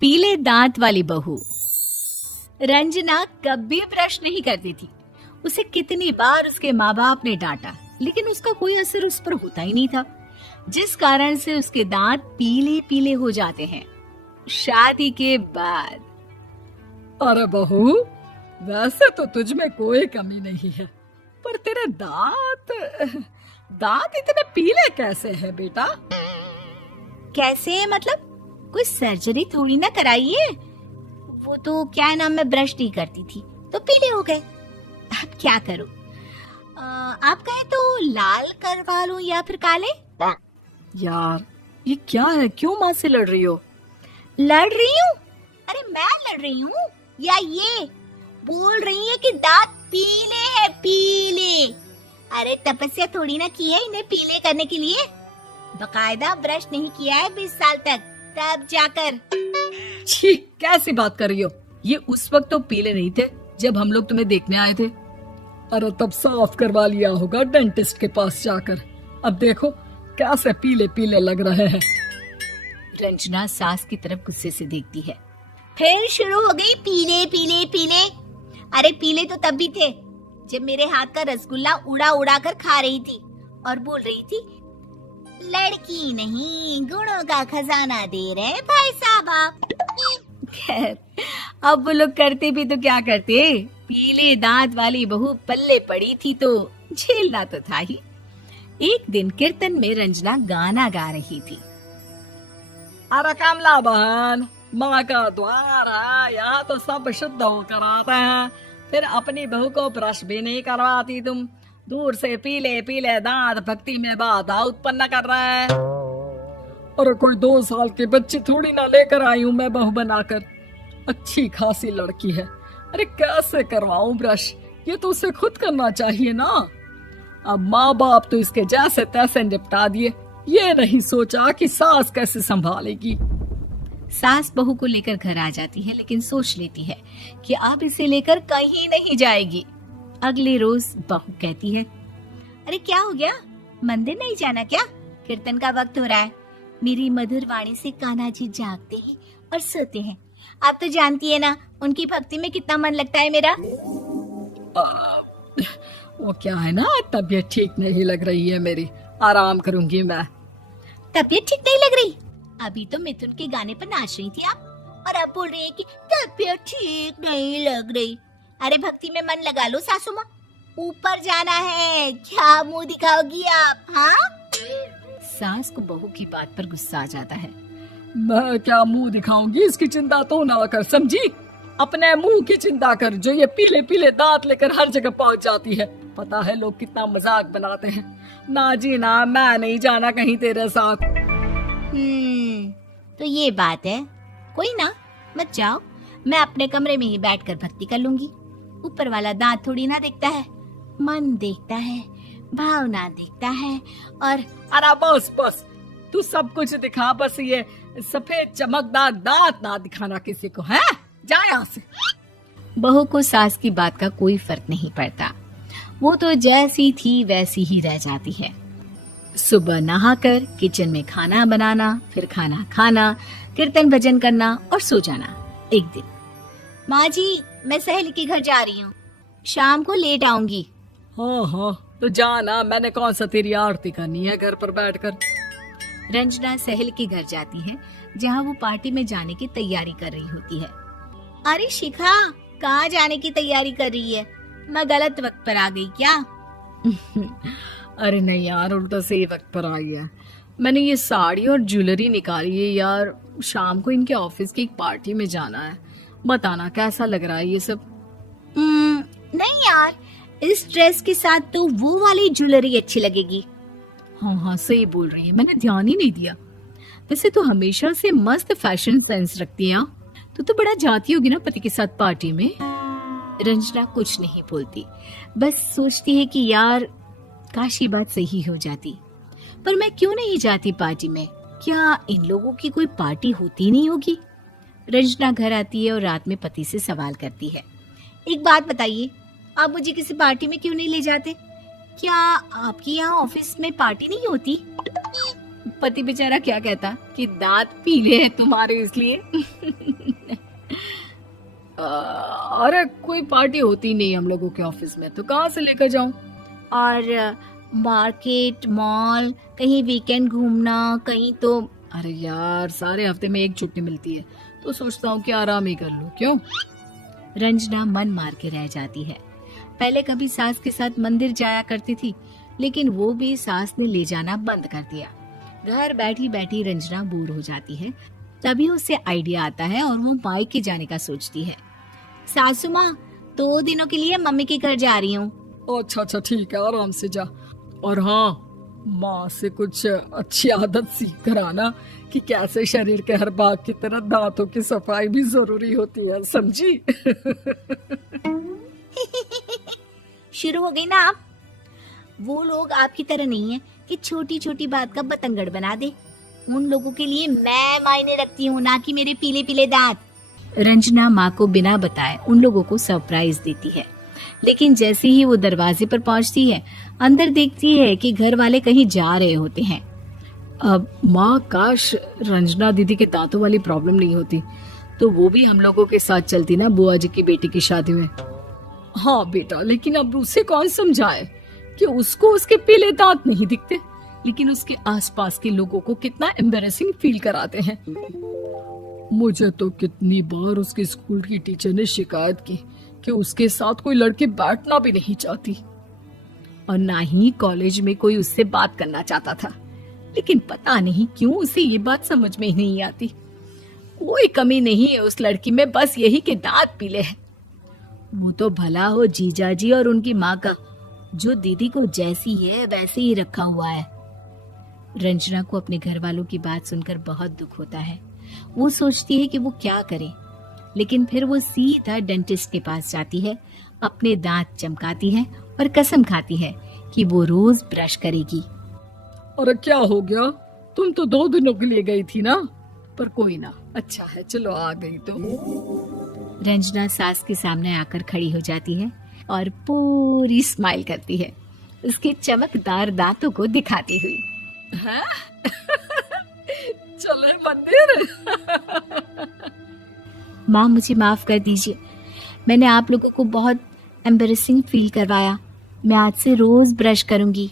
पीले दांत वाली बहू। रंजना कभी ब्रश नहीं करती थी। उसे कितनी बार उसके माँ बाप ने डांटा, लेकिन उसका कोई असर उस पर होता ही नहीं था, जिस कारण से उसके दांत पीले पीले हो जाते हैं। शादी के बाद अरे बहू, वैसे तो तुझ में कोई कमी नहीं है, पर तेरे दांत दांत इतने पीले कैसे हैं बेटा? कैसे मतलब? कोई सर्जरी थोड़ी ना कराइए। वो तो क्या नाम, मैं ब्रश नहीं करती थी तो पीले हो गए। अब क्या करूं? आप कहें तो लाल करवा लूं या फिर काले? यार ये क्या है, क्यों माँ से लड़ रही हो? लड़ रही हूँ? अरे मैं लड़ रही हूँ या ये बोल रही है कि दांत पीले हैं, पीले। अरे तपस्या थोड़ी ना की है इन्हें पीले करने के लिए। बकायदा ब्रश नहीं किया है 20 साल तक, तब जाकर। छी, कैसी बात कर रही हो? ये उस वक्त तो पीले नहीं थे जब हम लोग तुम्हें देखने आए थे। अरे तब साफ करवा लिया होगा डेंटिस्ट के पास जाकर। अब देखो कैसे पीले पीले लग रहे हैं। रंजना सास की तरफ गुस्से से देखती है। फिर शुरू हो गई पीले पीले पीले। अरे पीले तो तब भी थे जब मेरे हाथ का रसगुल्ला उड़ा उड़ा कर खा रही थी और बोल रही थी, लड़की नहीं गुणों का खजाना दे रहे भाई साहब आप। खैर, अब वो लोग करते भी तो क्या करते, पीले दांत वाली बहू पल्ले पड़ी थी तो झेलना तो था ही। एक दिन कीर्तन में रंजना गाना गा रही थी। अरे कमला बहन, माँ का द्वार है, यहाँ तो सब शुद्ध होकर आते हैं, फिर अपनी बहू को ब्रश भी नहीं करवाती तुम। दूर से पीले पीले दांत भक्ति में बाधा उत्पन्न कर रहे हैं। अरे कोई 2 साल के बच्ची थोड़ी ना लेकर आई हूँ मैं बहू बनाकर। अच्छी खासी लड़की है, अरे कैसे करवाऊं ब्रश? ये तो उसे खुद करना चाहिए ना। अब माँ बाप तो इसके जैसे तैसे निपटा दिए, ये नहीं सोचा कि सास कैसे संभालेगी। सास बहू को लेकर घर आ जाती है, लेकिन सोच लेती है कि अब इसे लेकर कहीं नहीं जाएगी। अगले रोज बहू कहती है, अरे क्या हो गया, मंदिर नहीं जाना क्या? कीर्तन का वक्त हो रहा है। मेरी मधुर वाणी से कान्हा जी जागते हैं और सोते हैं। आप तो जानती है ना उनकी भक्ति में कितना मन लगता है मेरा। वो क्या है ना, तबीयत ठीक नहीं लग रही है मेरी, आराम करूंगी मैं। तबीयत ठीक नहीं लग रही? अभी तो मिथुन के गाने पर नाच रही थी आप, और अब बोल रही है कि तबीयत ठीक नहीं लग रही। अरे भक्ति में मन लगा लो सासू माँ, ऊपर जाना है, क्या मुंह दिखाओगी आप? हाँ? सास को बहू की बात पर गुस्सा आ जाता है। मैं क्या मुंह दिखाऊंगी, इसकी चिंता तो ना कर, समझी? अपने मुंह की चिंता कर, जो ये पीले पीले दांत लेकर हर जगह पहुंच जाती है। पता है लोग कितना मजाक बनाते हैं। ना जी ना, मैं नहीं जाना कहीं तेरे साथ। तो ये बात है। कोई ना, मत जाओ, मैं अपने कमरे में ही बैठकर भक्ति कर लूंगी। ऊपर वाला दांत थोड़ी ना देखता है, मन देखता है, भावना देखता है। और अरे बस बस, तू सब कुछ दिखा, बस ये सफेद चमकदार दांत ना दिखाना किसी को, है? जा यहाँ से। बहू को सास की बात का कोई फर्क नहीं पड़ता, वो तो जैसी थी वैसी ही रह जाती है। सुबह नहाकर किचन में खाना बनाना, फिर खाना खाना, कीर्तन भजन करना और सो जाना। एक दिन, माँ जी मैं सहेली के घर जा रही हूँ, शाम को लेट आऊंगी। हाँ हाँ तो जाना, मैंने कौन सा तेरी आरती करनी है घर पर बैठकर। रंजना सहेली के घर जाती है, जहाँ वो पार्टी में जाने की तैयारी कर रही होती है। अरे शिखा, कहाँ जाने की तैयारी कर रही है? मैं गलत वक्त पर आ गई क्या? अरे नहीं यार, उल्टा सही वक्त पर आ गया। मैंने ये साड़ी और ज्वेलरी निकाली है यार, शाम को इनके ऑफिस की एक पार्टी में जाना है। बताना कैसा लग रहा है ये सब? नहीं यार, इस ड्रेस के साथ तो वो वाली ज्वेलरी अच्छी लगेगी। हाँ हाँ सही बोल रही है, मैंने ध्यान ही नहीं दिया। वैसे तो हमेशा से मस्त फैशन सेंस रखती है। तो बड़ा जाती होगी ना पति के साथ पार्टी में। रंजना कुछ नहीं बोलती, बस सोचती है कि यार काश ये बात सही हो जाती, पर मैं क्यों नहीं जाती पार्टी में? क्या इन लोगों की कोई पार्टी होती नहीं होगी? रंजना घर आती है और रात में पति से सवाल करती है, एक बात बताइए, आप मुझे किसी पार्टी में क्यों नहीं ले जाते? क्या आपकी यहाँ ऑफिस में पार्टी नहीं होती? पति बेचारा क्या कहता कि दांत पीले हैं तुम्हारे इसलिए। अरे कोई पार्टी होती नहीं हम लोगों के ऑफिस में, तो कहाँ से लेकर जाऊं? और मार्केट, मॉल, कहीं वीकेंड घूमना, कहीं तो। अरे यार, सारे हफ्ते में एक छुट्टी मिलती है, तो सोचता हूँ कि आराम ही कर लूं। क्यों? रंजना मन मार के रह जाती है। पहले कभी सास के साथ मंदिर जाया करती थी, लेकिन वो भी सास ने ले जाना बंद कर दिया। घर बैठी बैठी रंजना बोर हो जाती है। तभी उसे आइडिया आता है और वो मायके जाने का सोचती है। सासू माँ, 2 दिनों के लिए मम्मी के घर जा रही हूँ। अच्छा अच्छा, ठीक है, आराम से जा। और हाँ, माँ से कुछ अच्छी आदत सीख कर आना कि कैसे शरीर के हर भाग की तरह दांतों की सफाई भी जरूरी होती है, समझी? शुरू हो गई ना आप। वो लोग आपकी तरह नहीं है कि छोटी छोटी बात का बतंगड़ बना दे। उन लोगों के लिए मैं मायने रखती हूँ, ना कि मेरे पीले पीले दांत। रंजना माँ को बिना बताए उन लोगों को सरप्राइज देती है, लेकिन जैसे ही वो दरवाजे पर पहुंचती है, अंदर देखती है कि घर वाले कहीं जा रहे होते हैं। अब माँ, काश रंजना दीदी के दांतों वाली प्रॉब्लम नहीं होती, तो वो भी हम लोगों के साथ चलती ना बुआ जी की बेटी की शादी में। हाँ बेटा, लेकिन अब उसे कौन समझाए कि उसको उसके पीले दांत नहीं दिखते, लेकिन उसके आसपास के लोगों को कितना एम्बैरेसिंग फील कराते हैं। मुझे तो कितनी बार उसके स्कूल की टीचर ने शिकायत की कि उसके साथ कोई लड़की बैठना भी नहीं चाहती, और ना ही कॉलेज में कोई उससे बात करना चाहता था। लेकिन पता नहीं क्यों उसे ये बात समझ में ही नहीं आती। कोई कमी नहीं है उस लड़की में, बस यही कि दांत पीले हैं। वो तो भला हो जीजा जी और उनकी माँ का, जो दीदी को जैसी है वैसे ही रखा हुआ है। रंजना को अपने घर वालों की बात सुनकर बहुत दुख होता है। वो सोचती है कि वो क्या करे, लेकिन फिर वो सीधा डेंटिस्ट के पास जाती है, अपने दांत चमकाती है और कसम खाती है कि वो रोज ब्रश करेगी। अरे क्या हो गया? तुम तो 2 दिनों के लिए गई थी ना, पर कोई ना, अच्छा है, चलो आ गई तो। रंजना सास के सामने आकर खड़ी हो जाती है और पूरी स्माइल करती है, उसके चमकदार दांतों को दिखाती हुई। हैं? चले मंदिर? माँ, मुझे माफ कर दीजिए, मैंने आप लोगों को बहुत एम्बैरेसिंग फील करवाया। मैं आज से रोज ब्रश करूंगी।